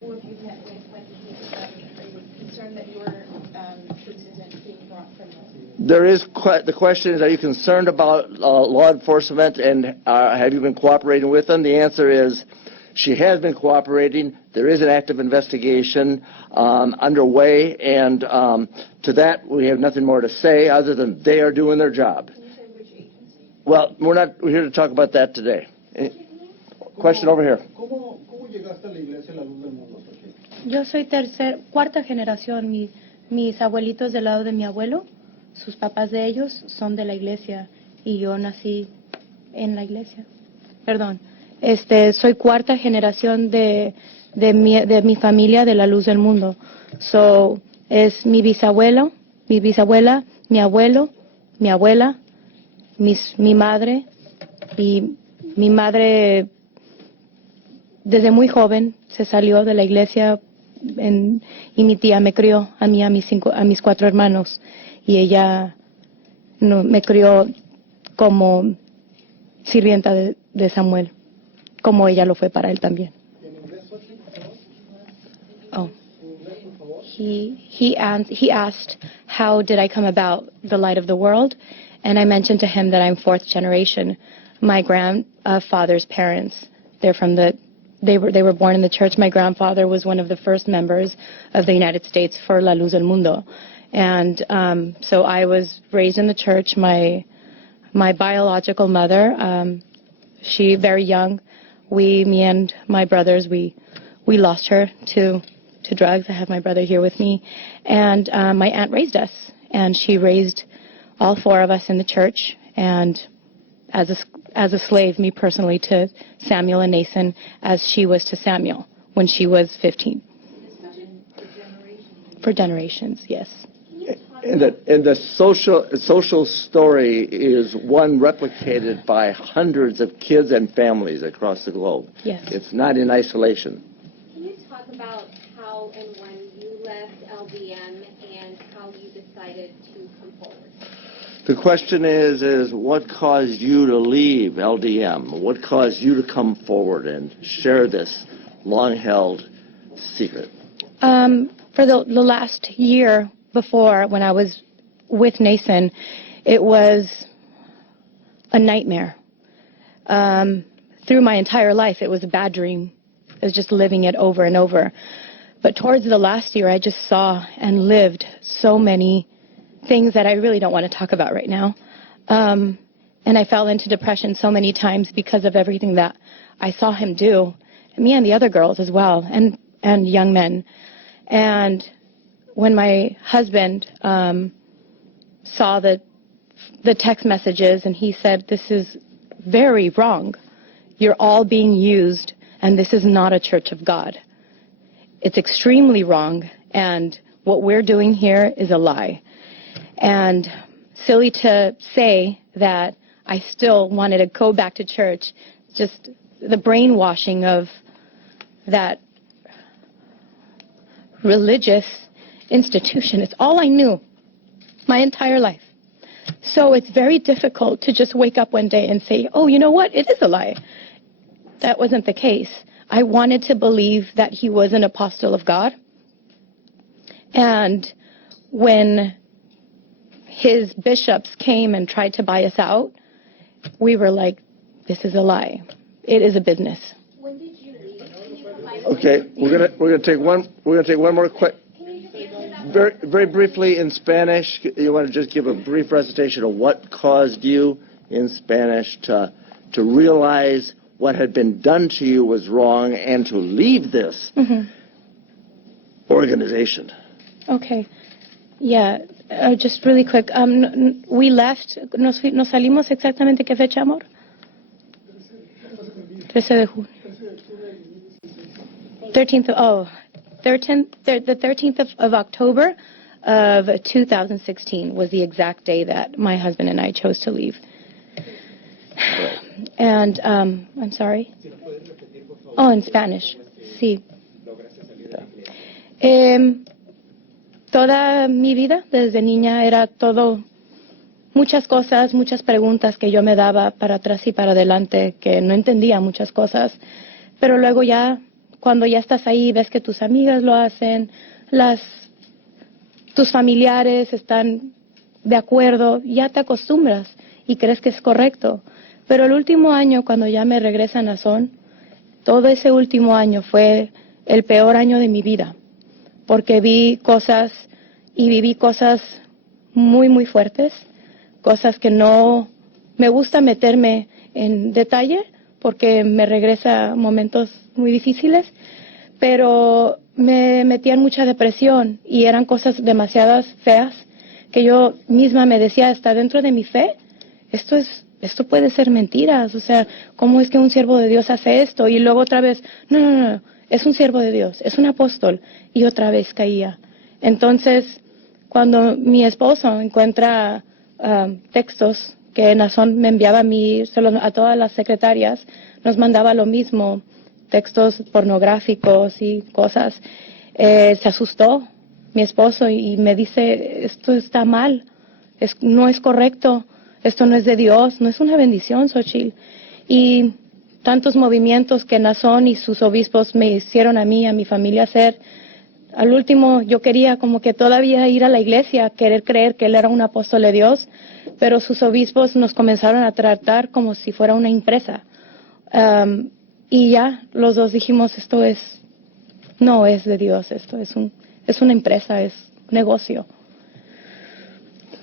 Who have you met with when he decided, are you concerned that your truth isn't being brought from them? The question is, are you concerned about law enforcement, and have you been cooperating with them? The answer is, she has been cooperating. There is an active investigation underway, and to that we have nothing more to say other than they are doing their job. Can you say which agency? Well, we're here to talk about that today. Question over here. ¿Cómo llegaste a la iglesia La Luz del Mundo? Yo soy cuarta generación. Mis abuelitos del lado de mi abuelo, sus papás de ellos son de la iglesia y yo nací en la iglesia. Perdón. Soy cuarta generación de mi familia de la Luz del Mundo. So, es mi bisabuela, mi abuelo, mi abuela, mi madre, y mi madre desde muy joven se salió de la iglesia y mi tía me crió a mí, a mis 4 hermanos, y ella me crió como sirvienta de Samuel, como ella lo fue para él también. Oh. He asked, how did I come about the light of the world? And I mentioned to him that I'm 4th generation. My grandfather's parents, they were born in the church. My grandfather was one of the first members of the United States for La Luz del Mundo. And so I was raised in the church. My biological mother, she very young, me and my brothers, we lost her to drugs. I have my brother here with me. And my aunt raised us, and she raised all 4 of us in the church, and as a slave, me personally, to Samuel and Nathan, as she was to Samuel when she was 15. For generations, yes. And the social story is one replicated by hundreds of kids and families across the globe. Yes. It's not in isolation. Can you talk about how and when you left LDM and how you decided to come forward? The question is what caused you to leave LDM? What caused you to come forward and share this long-held secret? For the last year before, when I was with Nathan, it was a nightmare. Through my entire life, it was a bad dream. I was just living it over and over. But towards the last year, I just saw and lived so many things that I really don't want to talk about right now. And I fell into depression so many times because of everything that I saw him do, me and the other girls as well, and young men. And when my husband saw the text messages, and he said, "This is very wrong. You're all being used, and this is not a church of God. It's extremely wrong, and what we're doing here is a lie." And silly to say that I still wanted to go back to church, just the brainwashing of that religious institution. It's all I knew my entire life. So it's very difficult to just wake up one day and say, oh, you know what, it is a lie. That wasn't the case. I wanted to believe that he was an apostle of God. And when his bishops came and tried to buy us out, we were like, this is a lie. It is a business. When did you leave? Okay, we're gonna take one more question. Very briefly in Spanish. You want to just give a brief recitation of what caused you in Spanish to realize what had been done to you was wrong and to leave this organization. Okay. Yeah, just really quick. We left, nos salimos exactamente qué fecha, amor? 13 de junio. The 13th of October of 2016 was the exact day that my husband and I chose to leave. And, I'm sorry? Oh, in Spanish. Sí. Toda mi vida, desde niña, era todo, muchas cosas, muchas preguntas que yo me daba para atrás y para adelante, que no entendía muchas cosas. Pero luego ya cuando ya estás ahí, ves que tus amigas lo hacen, tus familiares están de acuerdo, ya te acostumbras y crees que es correcto. Pero el último año, cuando ya me regresan a Son, todo ese último año fue el peor año de mi vida, porque vi cosas y viví cosas muy, muy fuertes, cosas que no me gusta meterme en detalle, porque me regresa a momentos muy difíciles, pero me metía en mucha depresión y eran cosas demasiadas feas que yo misma me decía, hasta dentro de mi fe, esto puede ser mentiras, o sea, ¿cómo es que un siervo de Dios hace esto? Y luego otra vez, no, es un siervo de Dios, es un apóstol, y otra vez caía. Entonces, cuando mi esposo encuentra textos que Nazón me enviaba a mí, a todas las secretarias, nos mandaba lo mismo, textos pornográficos y cosas, se asustó mi esposo y me dice, esto está mal, no es correcto, esto no es de Dios, no es una bendición, Xochitl. Y tantos movimientos que Nazón y sus obispos me hicieron a mí, a mi familia hacer, al último yo quería como que todavía ir a la iglesia, querer creer que él era un apóstol de Dios, pero sus obispos nos comenzaron a tratar como si fuera una empresa. Y ya los dos dijimos, no es de Dios, esto es una empresa, es negocio.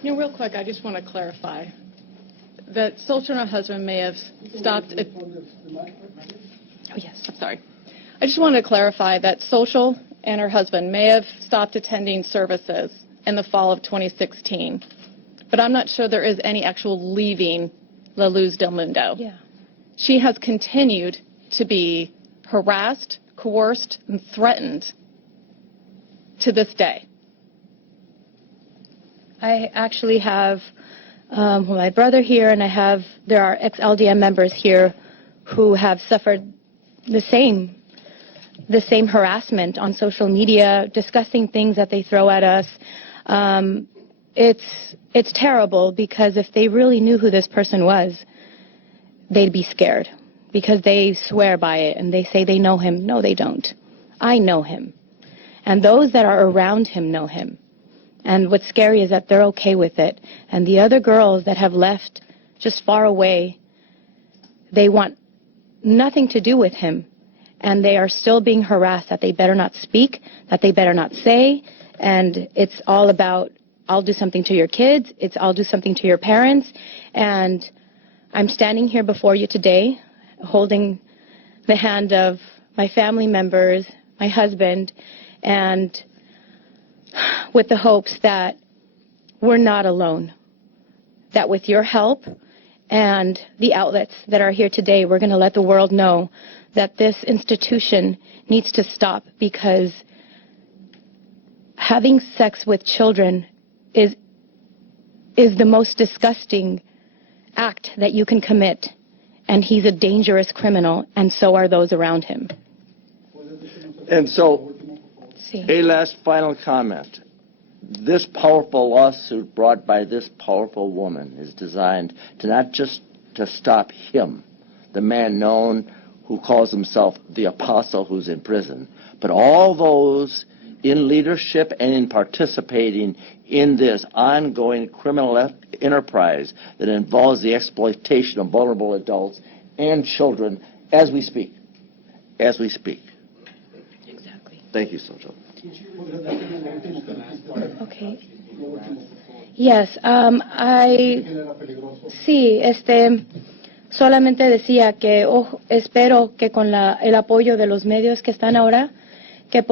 Real quick, I just want to clarify that Solcher and her husband may have stopped. Oh, yes. I'm sorry. I just want to clarify that Social and her husband may have stopped attending services in the fall of 2016, but I'm not sure there is any actual leaving La Luz del Mundo. Yeah. She has continued to be harassed, coerced, and threatened to this day. I actually have my brother here, and there are ex-LDM members here who have suffered the same harassment on social media, discussing things that they throw at us. It's terrible, because if they really knew who this person was, they'd be scared, because they swear by it and they say they know him. No, they don't. I know him. And those that are around him know him. And what's scary is that they're okay with it. And the other girls that have left just far away, they want nothing to do with him. And they are still being harassed that they better not speak, that they better not say. And it's all about, I'll do something to your kids. I'll do something to your parents. And I'm standing here before you today, holding the hand of my family members, my husband, and with the hopes that we're not alone, that with your help and the outlets that are here today, we're going to let the world know that this institution needs to stop, because having sex with children is the most disgusting act that you can commit, and he's a dangerous criminal, and so are those around him. And so, a last final comment. This powerful lawsuit brought by this powerful woman is designed to not just to stop him, the man known who calls himself the apostle who's in prison, but all those in leadership and in participating in this ongoing criminal enterprise that involves the exploitation of vulnerable adults and children as we speak. As we speak. Exactly. Thank you, Sojo. Okay. Yes, solamente decía que espero que con el apoyo de los medios que están ahora, que